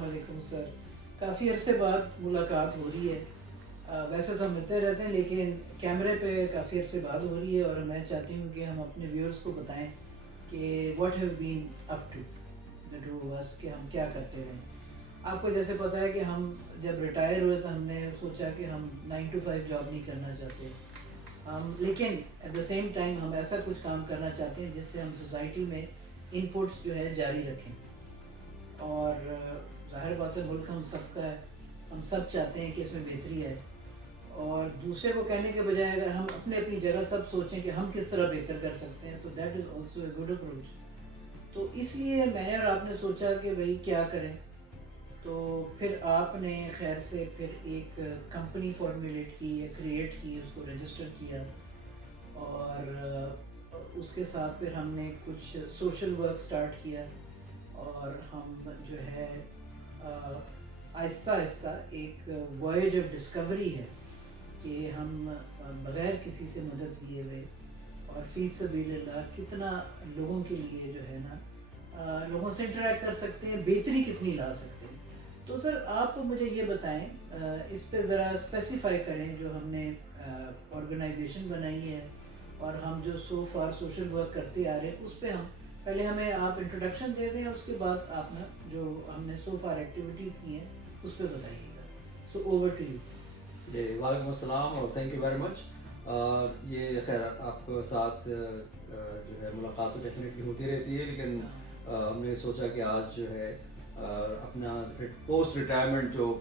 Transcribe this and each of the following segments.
السلام علیکم سر. کافی عرصے بعد ملاقات ہو رہی ہے. ویسے تو ہم ملتے رہتے ہیں لیکن کیمرے پہ کافی عرصے بعد ہو رہی ہے, اور میں چاہتی ہوں کہ ہم اپنے ویورز کو بتائیں کہ what have been up to the two of us, کہ ہم کیا کرتے رہے. آپ کو جیسے پتہ ہے کہ ہم جب ریٹائر ہوئے تو ہم نے سوچا کہ ہم 9 to 5 جاب نہیں کرنا چاہتے ہم, لیکن ایٹ دا سیم ٹائم ہم ایسا کچھ کام کرنا چاہتے ہیں جس سے ہم سوسائٹی میں ان پٹس جو ہے جاری رکھیں. اور ظاہر بات ہے ملک ہم سب کا ہے, ہم سب چاہتے ہیں کہ اس میں بہتری ہے, اور دوسرے کو کہنے کے بجائے اگر ہم اپنی جگہ سب سوچیں کہ ہم کس طرح بہتر کر سکتے ہیں تو that is also a good approach. تو اس لیے میں نے اور آپ نے سوچا کہ بھائی کیا کریں, تو پھر آپ نے خیر سے پھر ایک کمپنی فارمولیٹ کی یا کریٹ کی, اس کو رجسٹر کیا, اور اس کے ساتھ پھر ہم نے کچھ سوشل ورک سٹارٹ کیا, اور ہم جو ہے آہستہ آہستہ ایک وائج آف ڈسکوری ہے کہ ہم بغیر کسی سے مدد لیے ہوئے اور فی سبیل اللہ کتنا لوگوں کے لیے جو ہے نا لوگوں سے انٹریکٹ کر سکتے ہیں, بہتری کتنی لا سکتے ہیں. تو سر آپ مجھے یہ بتائیں, اس پہ ذرا اسپیسیفائی کریں جو ہم نے آرگنائزیشن بنائی ہے اور ہم جو سو فار سوشل ورک کرتے آ رہے ہیں اس پہ. ہم پہلے ہمیں آپ انٹروڈکشن دے دیں, اور اس کے بعد آپ نا جو ہم نے سو فار ایکٹیویٹیز کی ہیں اس پہ بتائیے گا. سو اوور ٹو یو. جی وعلیکم السلام اور تھینک یو ویری مچ. یہ خیر آپ کے ساتھ جو ہے ملاقات تو ڈیفینیٹلی ہوتی رہتی ہے, لیکن ہم نے سوچا کہ آج جو ہے اپنا پوسٹ ریٹائرمنٹ جو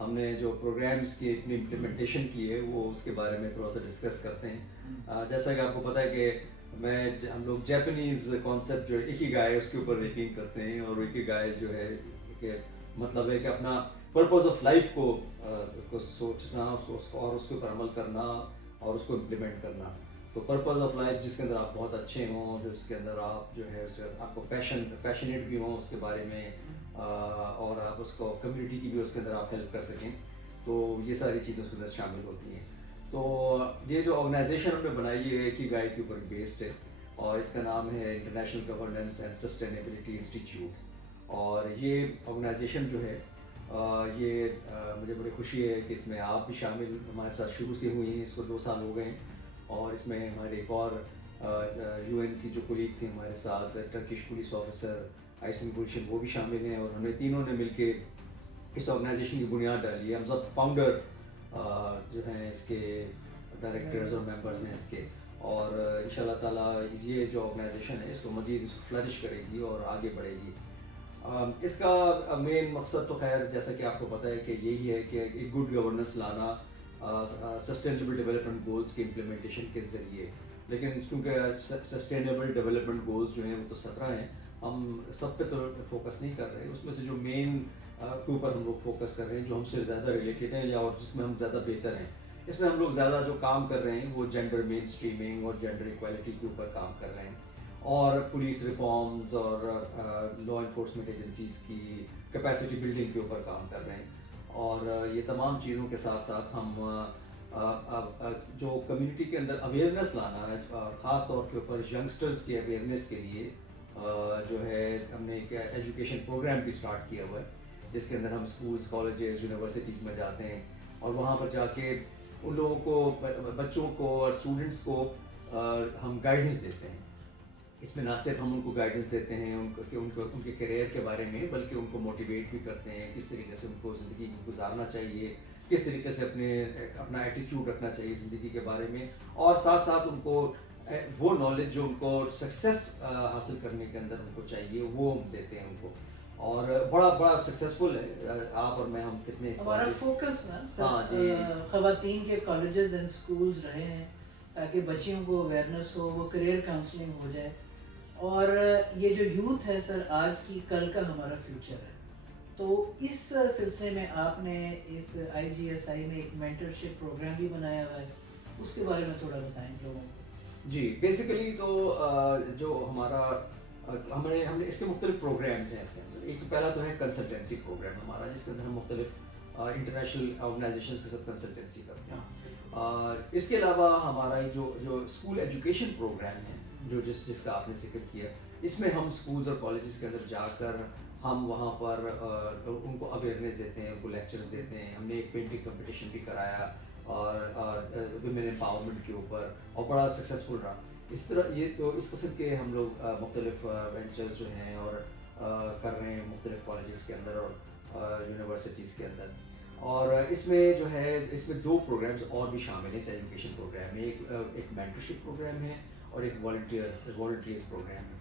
ہم نے جو پروگرامس کی اپنی امپلیمنٹیشن کی ہے وہ اس کے بارے میں تھوڑا سا ڈسکس کرتے ہیں. جیسا کہ آپ کو پتہ ہے کہ ہم لوگ جیپنیز کانسیپٹ جو اکیگائی اس کے اوپر یقین کرتے ہیں, اور اکیگائی جو ہے کہ مطلب ہے کہ اپنا پرپز آف لائف کو سوچنا اور اس کے اوپر عمل کرنا اور اس کو امپلیمنٹ کرنا. تو پرپز آف لائف جس کے اندر آپ بہت اچھے ہوں, جو اس کے اندر آپ جو ہے آپ کو پیشنیٹ بھی ہوں اس کے بارے میں, اور آپ اس کو کمیونٹی کی بھی اس کے اندر آپ ہیلپ کر سکیں, تو یہ ساری چیزیں اس کے اندر شامل ہوتی ہیں. تو یہ جو آرگنائزیشن ہم نے بنائی ہے اکیگائی کے اوپر بیسڈ ہے, اور اس کا نام ہے international governance and sustainability institute. اور یہ آرگنائزیشن جو ہے یہ مجھے بڑی خوشی ہے کہ اس میں آپ بھی شامل ہمارے ساتھ شروع سے ہوئی ہیں, اس کو 2 سال ہو گئے ہیں. اور اس میں ہمارے ایک اور یو این کی جو کولیگ تھے ہمارے ساتھ, ٹرکش پولیس آفیسر آئسن گلشن, وہ بھی شامل ہیں, اور ہمیں تینوں نے مل کے اس آرگنائزیشن کی بنیاد ڈالی ہے. ہم سب فاؤنڈر جو ہیں اس کے ڈائریکٹرز اور ممبرز ہیں اس کے, اور ان شاء اللہ تعالیٰ یہ جو آرگنائزیشن ہے اس کو مزید فلرش کرے گی اور آگے بڑھے گی. اس کا مین مقصد تو خیر جیسا کہ آپ کو پتہ ہے کہ یہی ہے کہ ایک گڈ گورننس لانا سسٹینیبل ڈیولپمنٹ گولز کی امپلیمنٹیشن کے ذریعے. لیکن کیونکہ سسٹینیبل ڈیولپمنٹ گولز جو ہیں وہ تو 17 ہیں, ہم سب پہ تو فوکس نہیں کر رہے. اس میں سے جو مین کے اوپر ہم لوگ فوکس کر رہے ہیں, جو ہم سے زیادہ ریلیٹڈ ہیں یا اور جس میں ہم زیادہ بہتر ہیں, اس میں ہم لوگ زیادہ جو کام کر رہے ہیں وہ جینڈر مین اسٹریمنگ اور جینڈر ایکویلٹی کے اوپر کام کر رہے ہیں, اور پولیس ریفارمز اور لا انفورسمنٹ ایجنسیز کی کیپیسٹی بلڈنگ کے اوپر کام کر رہے ہیں. اور یہ تمام چیزوں کے ساتھ ساتھ ہم جو کمیونٹی کے اندر اویئرنیس لانا ہے, خاص طور کے اوپر ینگسٹرز کے اویئرنیس کے لیے جو ہے ہم نے ایک ایجوکیشن پروگرام بھی اسٹارٹ کیا ہوا ہے, جس کے اندر ہم اسکولس, کالجز, یونیورسٹیز میں جاتے ہیں, اور وہاں پر جا کے ان لوگوں کو, بچوں کو اور اسٹوڈنٹس کو ہم گائیڈنس دیتے ہیں. اس میں نہ صرف ہم ان کو گائیڈنس دیتے ہیں ان کے کیریئر کے بارے میں, بلکہ ان کو موٹیویٹ بھی کرتے ہیں کس طریقے سے ان کو زندگی کو گزارنا چاہیے, کس طریقے سے اپنا ایٹیچیوڈ رکھنا چاہیے زندگی کے بارے میں, اور ساتھ ساتھ ان کو وہ نالج جو ان کو سکسیس حاصل کرنے کے اندر ان کو چاہیے وہ ہم دیتے ہیں ان کو. اور بڑا سکسیزفل ہے آپ اور میں, ہم کتنے ہمارا فوکس نا خواتین کے کالجز اینڈ اسکولز رہے ہیں تاکہ بچیوں کو اویئرنیس ہو, وہ کریئر کاؤنسلنگ ہو جائے. اور یہ جو یوتھ ہے سر آج کی کل کا ہمارا فیوچر ہے, تو اس سلسلے میں آپ نے اس IGSI میں ایک مینٹرشپ پروگرام بھی بنایا ہوا ہے, اس کے بارے میں تھوڑا بتائیں لوگوں کو. جی بیسیکلی تو جو ہمارا ہم نے اس کے مختلف پروگرامس ہیں اس کے اندر. ایک پہلا تو ہے کنسلٹنسی پروگرام ہمارا, جس کے اندر ہم مختلف انٹرنیشنل آرگنائزیشنز کے ساتھ کنسلٹنسی کرتے ہیں. اس کے علاوہ ہمارا جو اسکول ایجوکیشن پروگرام ہے, جو جس کا آپ نے ذکر کیا, اس میں ہم اسکولز اور کالجز کے اندر جا کر ہم وہاں پر ان کو اویئرنیس دیتے ہیں، ان کو لیکچرز دیتے ہیں. ہم نے ایک پینٹنگ کمپٹیشن بھی کرایا اور ویمن امپاورمنٹ کے اوپر، اور بڑا سکسیزفل رہا. اس طرح یہ تو اس قسم کے ہم لوگ مختلف وینچرز جو ہیں اور کر رہے ہیں مختلف کالجز کے اندر اور یونیورسٹیز کے اندر. اور اس میں جو ہے اس میں 2 پروگرامز اور بھی شامل ہیں اس ایجوکیشن پروگرام میں. ایک مینٹرشپ پروگرام ہے اور ایک والنٹیئرز پروگرام ہے.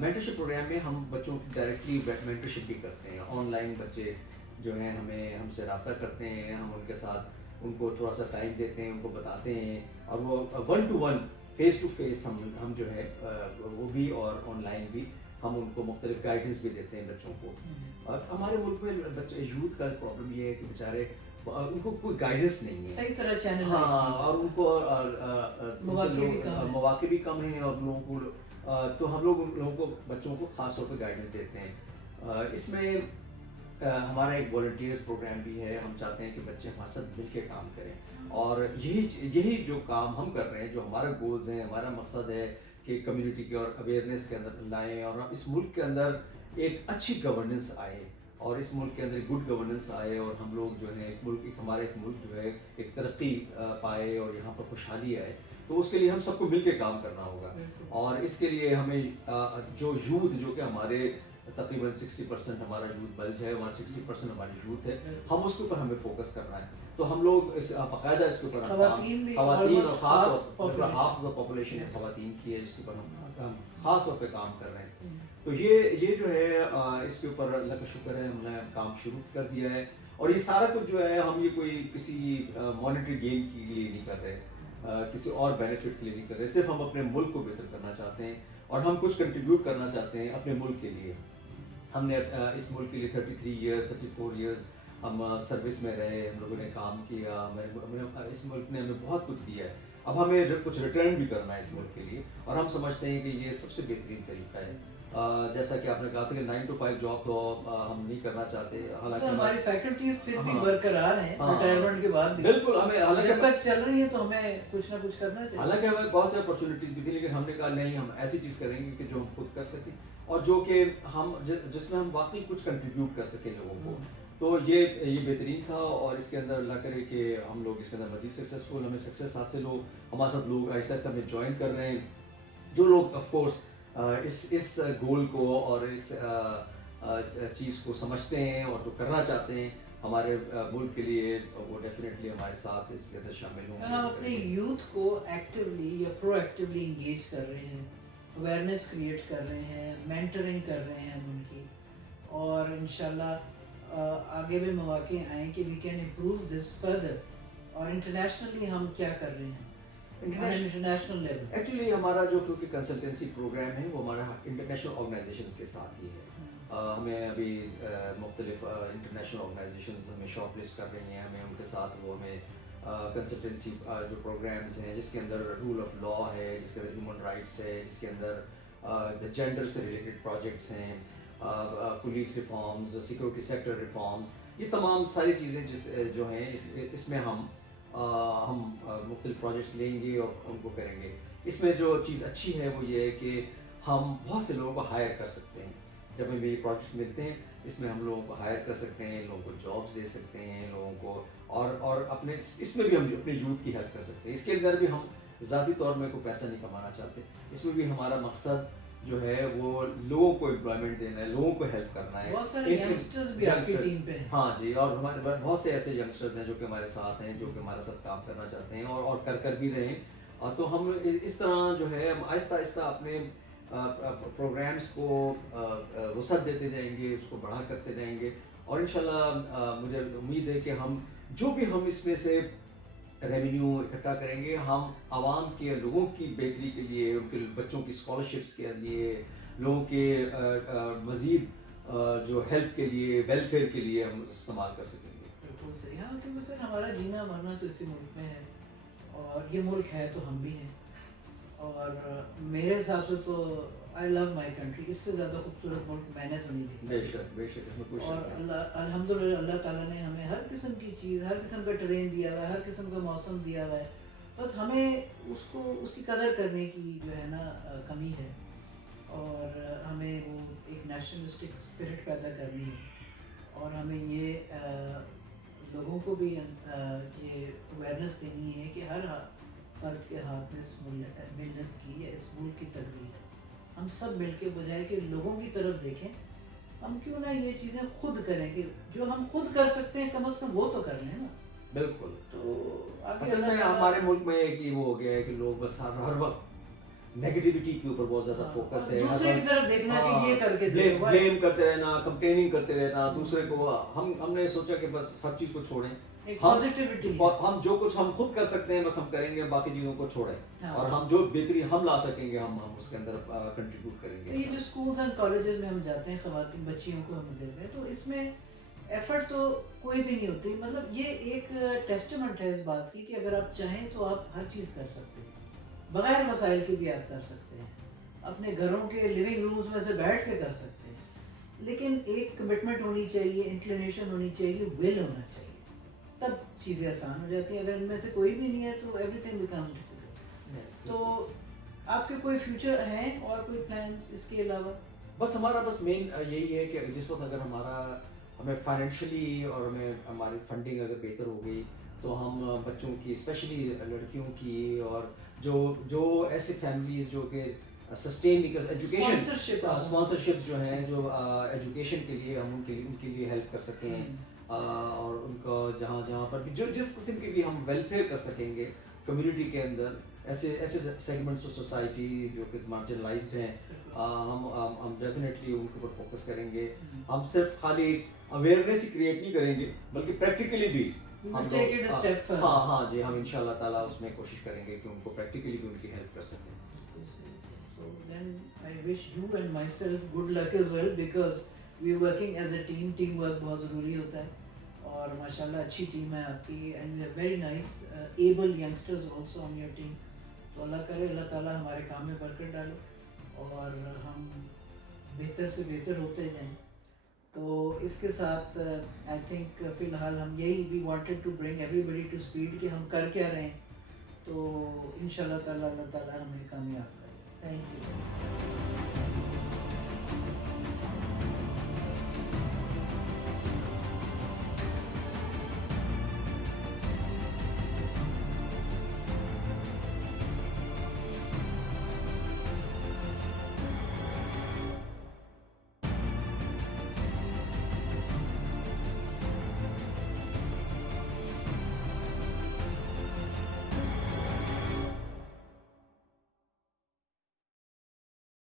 مینٹرشپ پروگرام میں ہم بچوں کی ڈائریکٹلی مینٹرشپ بھی کرتے ہیں. آن لائن بچے جو ہیں ہم سے رابطہ کرتے ہیں، ہم ان کے ساتھ ان کو تھوڑا سا ٹائم دیتے ہیں، ان کو بتاتے ہیں، اور وہ 1 to 1 فیس ٹو فیس ہم جو ہے وہ بھی اور آن لائن بھی ہم ان کو مختلف گائیڈنس بھی دیتے ہیں بچوں کو. اور ہمارے ملک میں بچے یوتھ کا پرابلم یہ ہے کہ بیچارے ان کو کوئی گائیڈنس نہیں ہے صحیح طرح چینل. ہاں، اور ان کو مواقع بھی کم ہیں، اور لوگوں کو تو ہم لوگ ان لوگوں کو بچوں کو خاص طور پہ گائیڈنس دیتے ہیں. اس میں ہمارا ایک والنٹیئرز پروگرام بھی ہے. ہم چاہتے ہیں کہ بچے ہمارے ساتھ مل کے کام کریں، اور یہی جو کام ہم کر رہے ہیں، جو ہمارا گولز ہیں، ہمارا مقصد ہے کہ کمیونٹی کی اور اویئرنیس کے اندر لائیں، اور اس ملک کے اندر ایک اچھی گورننس آئے، اور اس ملک کے اندر گڈ گورننس آئے، اور ہم لوگ جو ہے ہمارا ایک ملک جو ہے ایک ترقی پائے اور یہاں پر خوشحالی آئے. تو اس کے لیے ہم سب کو مل کے کام کرنا ہوگا. اور اس کے لیے ہمیں جو یوتھ جو کہ ہمارے تقریباً 60% ہمارا یوتھ بلج ہے، ہمارا 60% ہماری یوتھ ہے، ہم اس کے اوپر ہمیں فوکس کرنا ہے. تو ہم لوگ باقاعدہ اس کے اوپر خواتین اور خاص طور پر ہاف آف دا پاپولیشن خواتین کی ہے، جس کے اوپر ہم خاص طور پہ کام کر رہے ہیں. تو یہ جو ہے اس کے اوپر اللہ کا شکر ہے، ہم نے کام شروع کر دیا ہے. اور یہ سارا کچھ جو ہے ہم یہ کوئی کسی مانیٹری گین کے لیے نہیں کر رہے، کسی اور بینیفٹ کے لیے نہیں کر رہے، صرف ہم اپنے ملک کو بہتر کرنا چاہتے ہیں، اور ہم کچھ کنٹریبیوٹ کرنا چاہتے ہیں اپنے ملک کے لیے. ہم نے اس ملک کے لیے 33 ایئرز 34 ایئرز ہم سروس میں رہے، ہم لوگوں نے کام کیا، اس ملک نے ہمیں بہت کچھ دیا ہے. اب ہمیں کچھ ریٹرن بھی کرنا ہے اس ملک کے لیے، اور ہم سمجھتے ہیں کہ یہ سب سے بہترین طریقہ ہے. جیسا کہ آپ نے کہا تھا کہ 9 to 5 جاب تو ہم نہیں کرنا چاہتے، حالانکہ ہماری فیکلٹیز پھر بھی برقرار ہیں ریٹائرمنٹ کے بعد بھی. بالکل، ہمیں جب تک چل رہی ہے تو ہمیں کچھ نہ کچھ کرنا چاہیے. حالانکہ ہمیں بہت سی اپرچونیٹیز بھی تھی، لیکن ہم نے کہا نہیں، ہم ایسی چیز کریں گے کہ جو ہم خود کر سکیں، اور جو کہ ہم جس میں ہم واقعی کچھ کنٹریبیوٹ کر سکیں لوگوں کو. تو یہ بہترین تھا، اور اس کے اندر اللہ کرے کہ ہم لوگ اس کے اندر مزید سکسیزفل، ہمیں سکسیز حاصل ہو. ہمارے ساتھ لوگ آہستہ آہستہ ہمیں جوائن کر رہے ہیں، جو لوگ آف کورس اس گول کو اور اس چیز کو سمجھتے ہیں اور جو کرنا چاہتے ہیں ہمارے ملک کے لیے، وہ ڈیفینیٹلی ہمارے ساتھ اس کے اندر شامل ہوں. ہم اپنے یوتھ کو ایکٹیولی یا پرو ایکٹیولی انگیج کر رہے ہیں، اویئرنیس کریٹ کر رہے ہیں، مینٹرنگ کر رہے ہیں ان کی، اور انشاءاللہ آگے بھی مواقع آئیں کہ we can improve this further. اور انٹرنیشنلی ہم کیا کر رہے ہیں انٹرنیشنل لیول. ایکچولی ہمارا جو کیونکہ کنسلٹنسی پروگرام ہے وہ ہمارا انٹرنیشنل آرگنائزیشنس کے ساتھ ہی ہے. ہمیں ابھی مختلف انٹرنیشنل آرگنائزیشنز ہمیں شارٹ لسٹ کر رہی ہیں، ہمیں ان کے ساتھ وہ ہمیں کنسلٹنسی جو پروگرامز ہیں جس کے اندر رول آف لا ہے، جس کے اندر ہیومن رائٹس ہے، جس کے اندر جینڈر سے ریلیٹڈ پروجیکٹس ہیں، police reforms, security sector reforms, یہ تمام ساری چیزیں جو ہیں اس میں ہم مختلف پروجیکٹس لیں گے اور ان کو کریں گے. اس میں جو چیز اچھی ہے وہ یہ ہے کہ ہم بہت سے لوگوں کو ہائر کر سکتے ہیں. جب ہمیں یہ پروجیکٹس ملتے ہیں اس میں ہم لوگوں کو ہائر کر سکتے ہیں، لوگوں کو جابس دے سکتے ہیں لوگوں کو، اور اپنے اس میں بھی ہم اپنے یوتھ کی ہیلپ کر سکتے ہیں. اس کے اندر بھی ہم ذاتی طور میں کوئی پیسہ نہیں کمانا چاہتے، اس میں بھی ہمارا مقصد جو ہے وہ لوگوں کو امپلائمنٹ دینا ہے، لوگوں کو ہیلپ کرنا ہے. بہت سارے ینگسٹرز بھی آپ کی ٹیم پہ ہیں. ہاں جی، اور ہمارے بہت سے ایسے ینگسٹرز ہیں جو کہ ہمارے ساتھ ہیں، جو کہ ہمارے ساتھ کام کرنا چاہتے ہیں اور کر بھی رہے ہیں. تو ہم اس طرح جو ہے ہم آہستہ آہستہ اپنے پروگرامز کو وسعت دیتے جائیں گے، اس کو بڑھا کرتے جائیں گے. اور انشاءاللہ مجھے امید ہے کہ ہم جو بھی ہم اس میں سے ریونیو اکٹھا کریں گے، ہم عوام کے لوگوں کی بہتری کے لیے، ان کے بچوں کی اسکالرشپس کے لیے، لوگوں کے مزید جو ہیلپ کے لیے، ویلفیئر کے لیے ہم استعمال کر سکیں گے. بالکل صحیح. ہاں، کیونکہ سر ہمارا جینا مرنا تو اسی ملک میں ہے، اور یہ ملک ہے تو ہم بھی ہیں. اور میرے حساب سے تو آئی لو مائی کنٹری، اس سے زیادہ خوبصورت ملک میں نے تو نہیں دیکھا. بے شک بے شک، اس میں کوئی شک نہیں. اور الحمدللہ اللہ تعالیٰ نے ہمیں ہر قسم کی چیز، ہر قسم کا ٹرین دیا ہوا ہے، ہر قسم کا موسم دیا ہوا ہے. بس ہمیں اس کی قدر کرنے کی جو ہے نا کمی ہے، اور ہمیں وہ ایک نیشنلسٹک اسپرٹ پیدا کرنی ہے اور ہمیں یہ لوگوں کو بھی یہ اویئرنیس دینی ہے کہ ہر فرد کے ہاتھ میں اس ملت کی یا اس ملک کی تقدیر ہے. ہم سب مل کے بجائے کہ لوگوں کی طرف دیکھیں, ہم کیوں نہ یہ چیزیں خود کریں کہ جو ہم خود کر سکتے ہیں کم از کم وہ تو کر لیں نا. بالکل. تو اصل میں ہمارے ملک میں ایک ہی وہ ہو گیا ہے کہ لوگ بس ہر وقت نیگیٹیوٹی کے اوپر بہت زیادہ فوکس ہے, دوسرے کی طرف دیکھنا کہ یہ کر کے بلیم کرتے رہنا, کمپلیننگ کرتے رہنا دوسرے کو. ہم نے سوچا کہ بس ہر چیز کو چھوڑیں, ہم جو کچھ ہم خود کر سکتے ہیں بس ہم کریں گے, باقی چیزوں کو چھوڑیں اور ہم جو بہتری ہم لا سکیں گے ہم اس کے اندر کنٹریبیوٹ کریں گے. یہ جو اسکولز اینڈ کالجز میں ہم جاتے ہیں خواتین بچیوں کو ہم دیتے ہیں تو اس میں ایفرٹ تو کوئی بھی نہیں ہوتی. مطلب یہ ایک ٹیسٹمنٹ ہے اس بات کی کہ اگر آپ چاہیں تو آپ ہر چیز کر سکتے ہیں, بغیر وسائل کے بھی آپ کر سکتے ہیں, اپنے گھروں کے لیونگ رومز میں سے بیٹھ کے کر سکتے ہیں, لیکن ایک کمٹمنٹ ہونی چاہیے, انکلینیشن ہونی چاہیے, ول ہونا چاہیے, تب چیزیں آسان ہو جاتی ہیں. اگر ان میں سے کوئی بھی نہیں ہے تو ایوری تھنگ بیکمز ڈیفیکلٹ. تو آپ کے کوئی فیوچر ہیں اور کوئی پلانس اس کے علاوہ؟ بس ہمارا بس مین یہی ہے کہ جس وقت اگر ہمیں فائنینشلی اور ہماری فنڈنگ اگر بہتر ہو گئی تو ہم بچوں کی اسپیشلی لڑکیوں کی اور جو ایسے فیملیز جو کہ سسٹین نہیں کر ایجوکیشن اسپانسرشپ جو ہیں جو ایجوکیشن کے لیے ہم ان کے لیے ہیلپ کر سکتے ہیں اور ان کا جہاں پر بھی جو جس قسم کی بھی ہم ویلفیئر کر سکیں گے کمیونٹی کے اندر, ایسے سیگمنٹس آف سوسائٹی جو کہ مارجنلائزڈ ہیں, ہم ڈیفینیٹلی ان کے اوپر فوکس کریں گے. ہم صرف خالی اویئرنیس ہی کریٹ نہیں کریں گے بلکہ پریکٹیکلی بھی ہم جی ہم ان شاء اللہ تعالیٰ اس میں کوشش کریں گے کہ ان کو پریکٹیکلی بھی ان کی ہیلپ کر سکیں. So then I wish you and myself good luck as well because we are working as a team. Team work بہت ضروری ہوتا ہے اور ماشاءاللہ اچھی ٹیم ہے آپ کی and we have very nice able youngsters also on your team. تو اللہ کرے اللہ تعالیٰ ہمارے کام میں برکت ڈالو اور ہم بہتر سے بہتر ہوتے جائیں. تو اس کے ساتھ آئی تھنک فی الحال ہم یہی we wanted to bring everybody to speed کہ ہم کر کیا رہے ہیں, تو ان شاء اللہ تعالیٰ اللہ تعالیٰ ہمیں کامیاب کرے. Thank you.